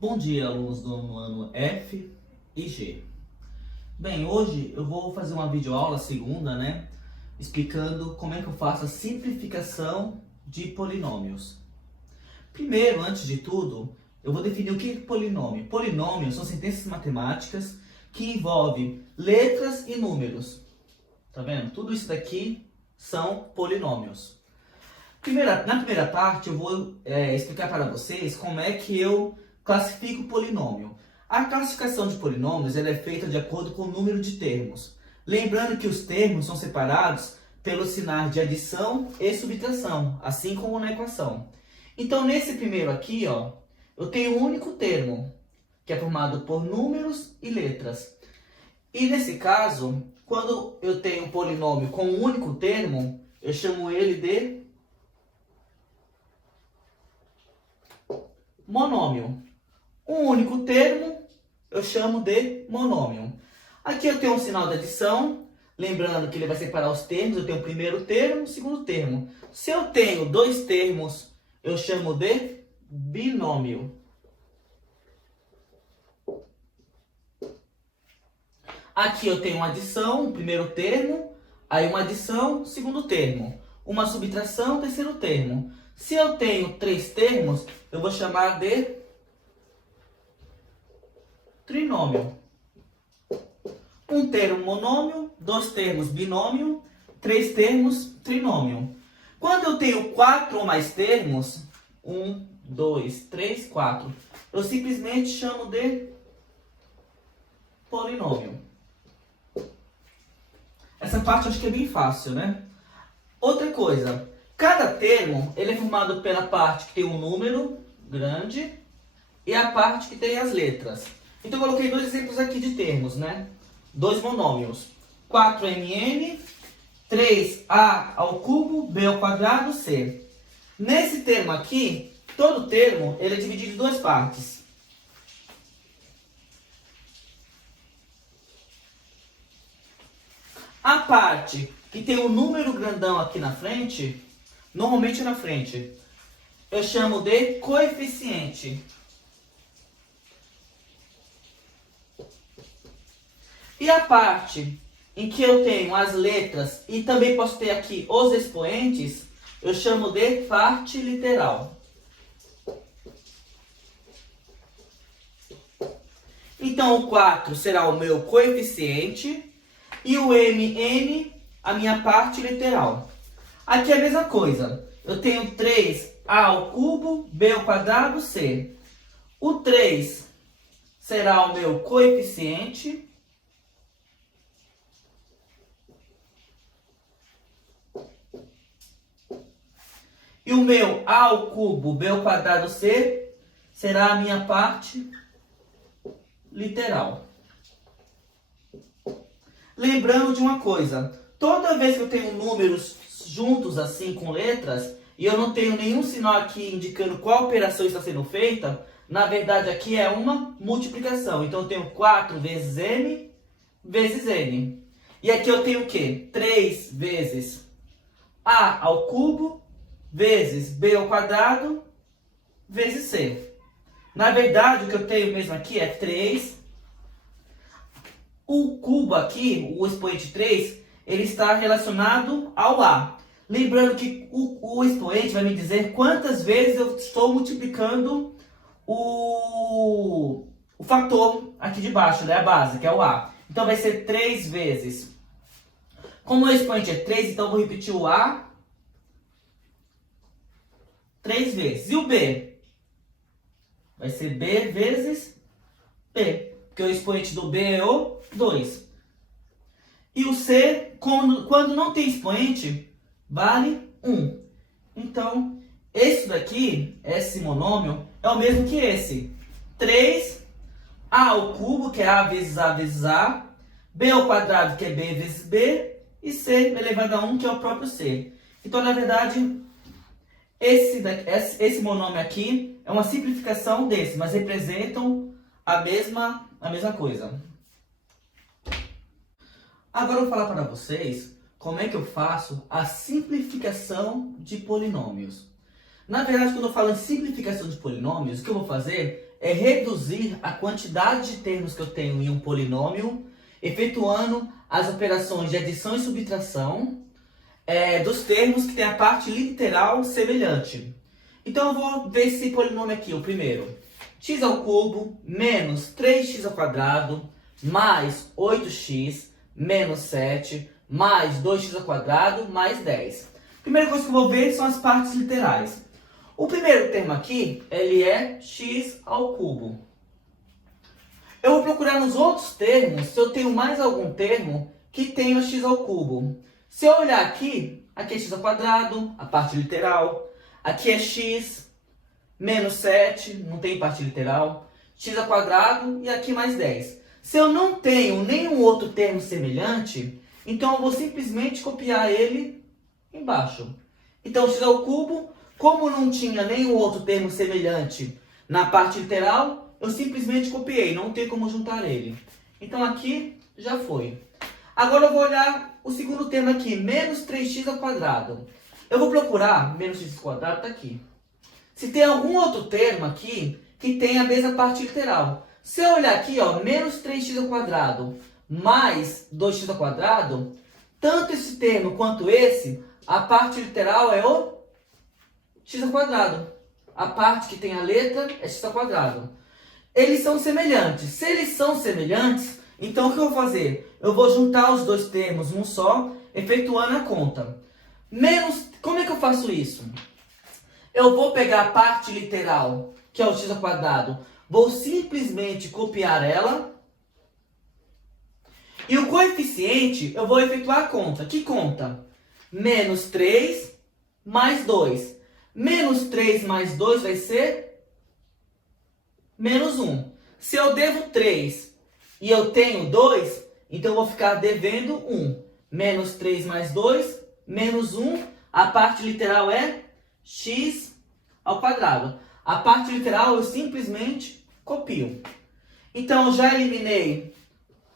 Bom dia, alunos do ano F e G. Bem, hoje eu vou fazer uma videoaula, segunda, explicando como é que eu faço a simplificação de polinômios. Primeiro, antes de tudo, eu vou definir o que é polinômio. Polinômios são sentenças matemáticas que envolvem letras e números. Tá vendo? Tudo isso daqui são polinômios. Na primeira parte, eu vou explicar para vocês como é que eu classifico o polinômio. A classificação de polinômios ela é feita de acordo com o número de termos. Lembrando que os termos são separados pelos sinais de adição e subtração, assim como na equação. Então, nesse primeiro aqui, eu tenho um único termo, que é formado por números e letras. E nesse caso, quando eu tenho um polinômio com um único termo, eu chamo ele de monômio. Um único termo eu chamo de monômio. Aqui eu tenho um sinal de adição, lembrando que ele vai separar os termos. Eu tenho o primeiro termo, o segundo termo. Se eu tenho dois termos, eu chamo de binômio. Aqui eu tenho uma adição, o primeiro termo, aí uma adição, segundo termo. Uma subtração, terceiro termo. Se eu tenho três termos, eu vou chamar de trinômio. Um termo monômio, dois termos binômio, três termos trinômio. Quando eu tenho quatro ou mais termos, 1, 2, 3, 4, eu simplesmente chamo de polinômio. Essa parte eu acho que é bem fácil, né? Outra coisa, cada termo ele é formado pela parte que tem um número grande e a parte que tem as letras. Então eu coloquei dois exemplos aqui de termos, Dois monômios. 4mn, 3a ao cubo, b ao quadrado, c. Nesse termo aqui, todo termo ele é dividido em duas partes. A parte que tem um número grandão aqui na frente, normalmente na frente, eu chamo de coeficiente. E a parte em que eu tenho as letras e também posso ter aqui os expoentes, eu chamo de parte literal. Então o 4 será o meu coeficiente e o mn a minha parte literal. Aqui é a mesma coisa. Eu tenho 3a ao cubo, b ao quadrado, c. O 3 será o meu coeficiente. E o meu a ao cubo, b ao quadrado, c será a minha parte literal. Lembrando de uma coisa, toda vez que eu tenho números juntos assim com letras, e eu não tenho nenhum sinal aqui indicando qual operação está sendo feita, na verdade aqui é uma multiplicação. Então eu tenho 4 vezes m vezes n. E aqui eu tenho o quê? 3 vezes a ao cubo vezes b ao quadrado vezes c. Na verdade, o que eu tenho mesmo aqui é 3. O cubo aqui, o expoente 3, ele está relacionado ao a. Lembrando que o expoente vai me dizer quantas vezes eu estou multiplicando o fator aqui de baixo, a base, que é o a. Então vai ser 3 vezes. Como o expoente é 3, então eu vou repetir o a 3 vezes. E o b? Vai ser b vezes p, porque o expoente do b é o 2. E o c, quando não tem expoente, vale 1. Então, esse daqui, esse monômio, é o mesmo que esse. 3a ao cubo, que é a vezes a, b ao quadrado, que é b vezes b, e c elevado a 1, que é o próprio c. Então, na verdade, esse monômio aqui é uma simplificação desse, mas representam a mesma coisa. Agora eu vou falar para vocês como é que eu faço a simplificação de polinômios. Na verdade, quando eu falo em simplificação de polinômios, o que eu vou fazer é reduzir a quantidade de termos que eu tenho em um polinômio, efetuando as operações de adição e subtração dos termos que tem a parte literal semelhante. Então eu vou ver esse polinômio aqui, o primeiro. X ao cubo menos 3x ao quadrado mais 8x menos 7 mais 2x ao quadrado mais 10. Primeira coisa que eu vou ver são as partes literais. O primeiro termo aqui, ele é x ao cubo. Eu vou procurar nos outros termos se eu tenho mais algum termo que tenha x ao cubo. Se eu olhar aqui é x ao quadrado, a parte literal. Aqui é x menos 7, não tem parte literal. X ao quadrado e aqui mais 10. Se eu não tenho nenhum outro termo semelhante, então eu vou simplesmente copiar ele embaixo. Então x ao cubo, como não tinha nenhum outro termo semelhante na parte literal, eu simplesmente copiei, não tem como juntar ele. Então aqui já foi. Agora eu vou olhar o segundo termo aqui, menos 3x ao quadrado. Eu vou procurar, menos x ao quadrado está aqui. Se tem algum outro termo aqui que tenha a mesma parte literal. Se eu olhar aqui, ó, menos 3x ao quadrado mais 2x ao quadrado, tanto esse termo quanto esse, a parte literal é o x ao quadrado. A parte que tem a letra é x ao quadrado. Eles são semelhantes. Se eles são semelhantes, então o que eu vou fazer? Eu vou juntar os dois termos num só, efetuando a conta. Como é que eu faço isso? Eu vou pegar a parte literal, que é o x ao quadrado, vou simplesmente copiar ela. E o coeficiente, eu vou efetuar a conta. Que conta? Menos 3 mais 2. Menos 3 mais 2 vai ser menos 1. Se eu devo 3 e eu tenho 2, então eu vou ficar devendo 1. Menos 3 mais 2, menos 1. A parte literal é x ao quadrado. A parte literal eu simplesmente copio. Então eu já eliminei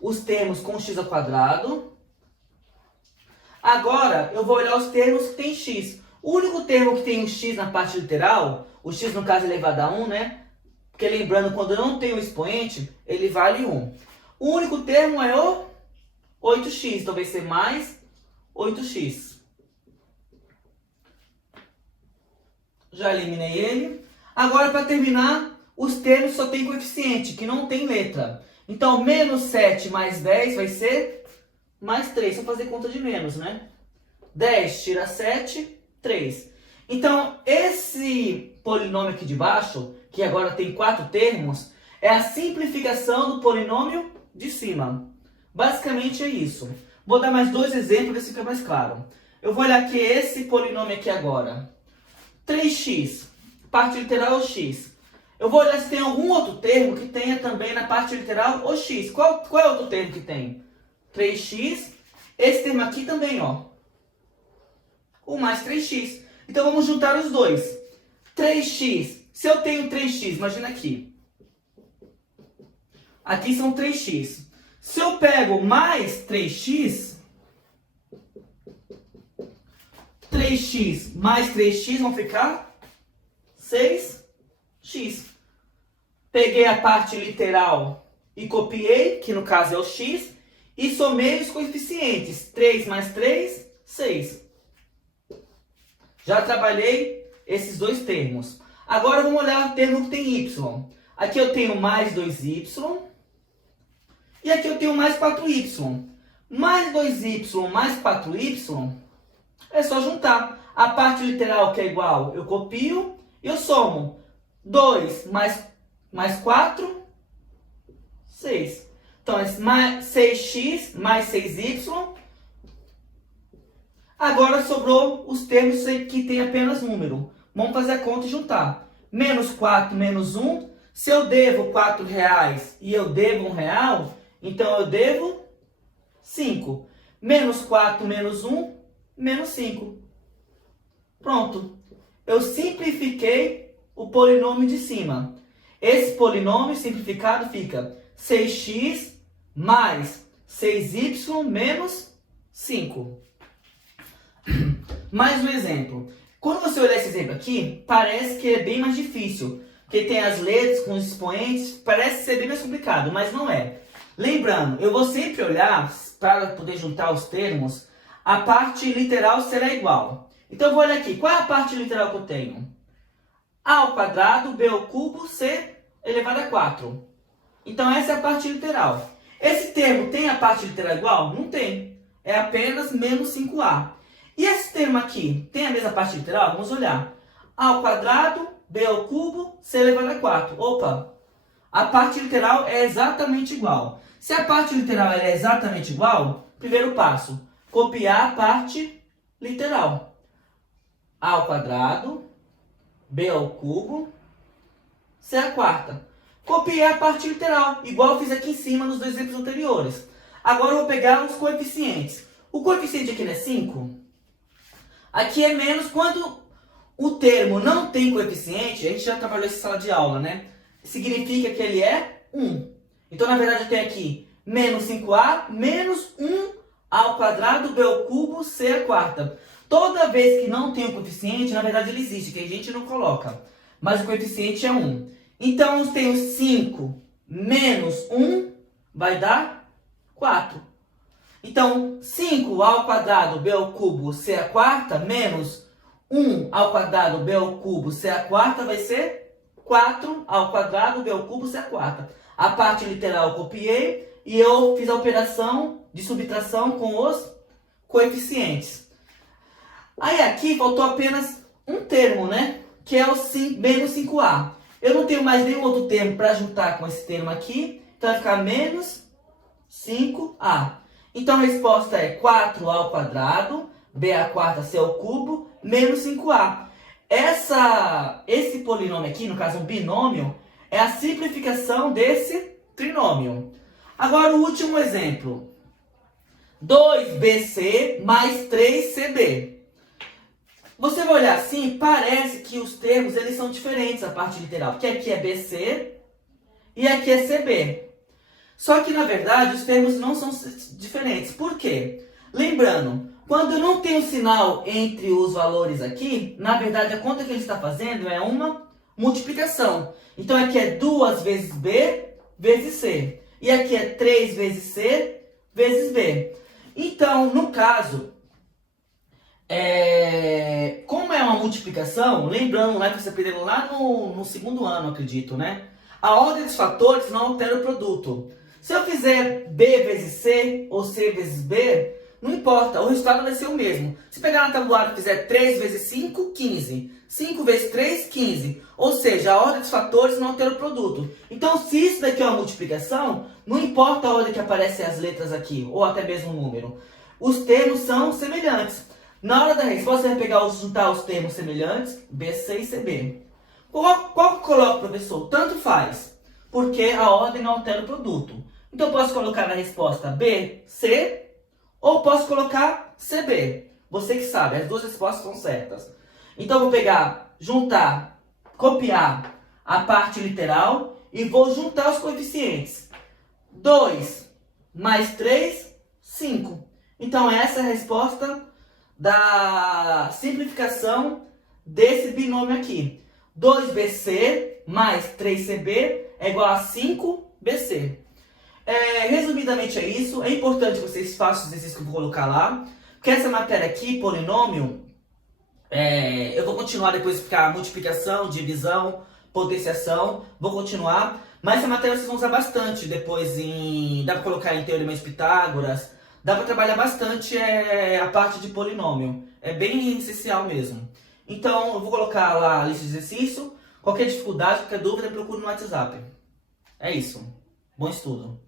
os termos com x ao quadrado. Agora eu vou olhar os termos que tem x. O único termo que tem o x na parte literal, o x no caso é elevado a 1, né? Porque lembrando, quando eu não tenho expoente, ele vale 1. O único termo é o 8x, então vai ser mais 8x. Já eliminei ele. Agora, para terminar, os termos só tem coeficiente, que não tem letra. Então, menos 7 mais 10 vai ser mais 3. Só fazer conta de menos, né? 10 tira 7, 3. Então, esse polinômio aqui de baixo, que agora tem 4 termos, é a simplificação do polinômio de cima. Basicamente é isso. Vou dar mais 2 exemplos, ver se fica mais claro. Eu vou olhar aqui esse polinômio aqui agora. 3x, parte literal o x. Eu vou olhar se tem algum outro termo que tenha também na parte literal o x. Qual é outro termo que tem? 3x. Esse termo aqui também, ó. O mais 3x. Então vamos juntar os dois. 3x. Se eu tenho 3x, imagina aqui. Aqui são 3x. Se eu pego mais 3x, 3x mais 3x vão ficar 6x. Peguei a parte literal e copiei, que no caso é o x, e somei os coeficientes. 3 mais 3, 6. Já trabalhei esses dois termos. Agora vamos olhar o termo que tem y. Aqui eu tenho mais 2y. E aqui eu tenho mais 4y. Mais 2y mais 4y é só juntar. A parte literal que é igual, eu copio e eu somo. 2 mais 4, 6. Então, é 6x mais 6y. Agora sobrou os termos que tem apenas número. Vamos fazer a conta e juntar. Menos 4 menos 1. Se eu devo R$4 e eu devo R$1, então eu devo 5. Menos 4 menos 1, menos 5. Pronto. Eu simplifiquei o polinômio de cima. Esse polinômio simplificado fica 6x mais 6y menos 5. Mais um exemplo. Quando você olhar esse exemplo aqui, parece que é bem mais difícil. que tem as letras com os expoentes, parece ser bem mais complicado, mas não é. Lembrando, eu vou sempre olhar, para poder juntar os termos, a parte literal será igual. Então eu vou olhar aqui, qual é a parte literal que eu tenho? A ao quadrado, b ao cubo, c elevado a 4. Então essa é a parte literal. Esse termo tem a parte literal igual? Não tem. É apenas menos 5a. E esse termo aqui, tem a mesma parte literal? Vamos olhar. A ao quadrado, b ao cubo, c elevado a 4. Opa! A parte literal é exatamente igual. Se a parte literal é exatamente igual, primeiro passo, copiar a parte literal. A ao quadrado, b ao cubo, c à quarta. Copiei a parte literal, igual eu fiz aqui em cima nos dois exemplos anteriores. Agora eu vou pegar os coeficientes. O coeficiente aqui não é 5? Aqui é menos quando o termo não tem coeficiente, a gente já trabalhou essa sala de aula, né? Significa que ele é 1. Então, na verdade, eu tenho aqui menos 5a, menos 1 ao quadrado, b ao cubo, c à quarta. Toda vez que não tem o coeficiente, na verdade ele existe, que a gente não coloca. Mas o coeficiente é 1. Então, eu tenho 5 menos 1 vai dar 4. Então, 5 ao quadrado, b ao cubo, c à quarta, menos 1 ao quadrado, b ao cubo, c à quarta, vai ser 4 ao quadrado, b ao cubo, c à quarta. A parte literal eu copiei e eu fiz a operação de subtração com os coeficientes. Aí aqui faltou apenas um termo, né? Que é o menos 5a. Eu não tenho mais nenhum outro termo para juntar com esse termo aqui. Então vai ficar menos 5a. Então a resposta é 4 ao quadrado, b à quarta, c ao cubo, menos 5a. Esse polinômio aqui, no caso um binômio, é a simplificação desse trinômio. Agora o último exemplo. 2bc mais 3cb. Você vai olhar assim, parece que os termos eles são diferentes, a parte literal. Porque aqui é bc e aqui é cb. Só que, na verdade, os termos não são diferentes. Por quê? Lembrando, quando não tem o sinal entre os valores aqui, na verdade, a conta que ele está fazendo é uma multiplicação. Então, aqui é 2 vezes b vezes c. E aqui é 3 vezes c vezes b. Então, no caso, como é uma multiplicação, lembrando lá que você aprendeu lá no segundo ano, acredito, né? A ordem dos fatores não altera o produto. Se eu fizer b vezes c ou c vezes b, não importa, o resultado vai ser o mesmo. Se pegar na tabuada e fizer 3 vezes 5, 15. 5 vezes 3, 15. Ou seja, a ordem dos fatores não altera o produto. Então, se isso daqui é uma multiplicação, não importa a ordem que aparecem as letras aqui, ou até mesmo o número. Os termos são semelhantes. Na hora da resposta, você vai pegar juntar os termos semelhantes, BC e CB. Qual que coloca, professor? Tanto faz, porque a ordem não altera o produto. Então, eu posso colocar na resposta BC ou posso colocar CB. Você que sabe, as duas respostas são certas. Então, eu vou pegar, juntar, copiar a parte literal e vou juntar os coeficientes. 2 mais 3, 5. Então, essa é a resposta da simplificação desse binômio aqui. 2bc mais 3cb é igual a 5bc. Resumidamente é isso. É importante que vocês façam os exercícios que eu vou colocar lá. Porque essa matéria aqui, polinômio, eu vou continuar depois de explicar multiplicação, divisão, potenciação. Vou continuar. Mas essa matéria vocês vão usar bastante depois dá para colocar em Teorema de Pitágoras. Dá para trabalhar bastante a parte de polinômio. É bem essencial mesmo. Então, eu vou colocar lá a lista de exercício. Qualquer dificuldade, qualquer dúvida, procure no WhatsApp. É isso. Bom estudo.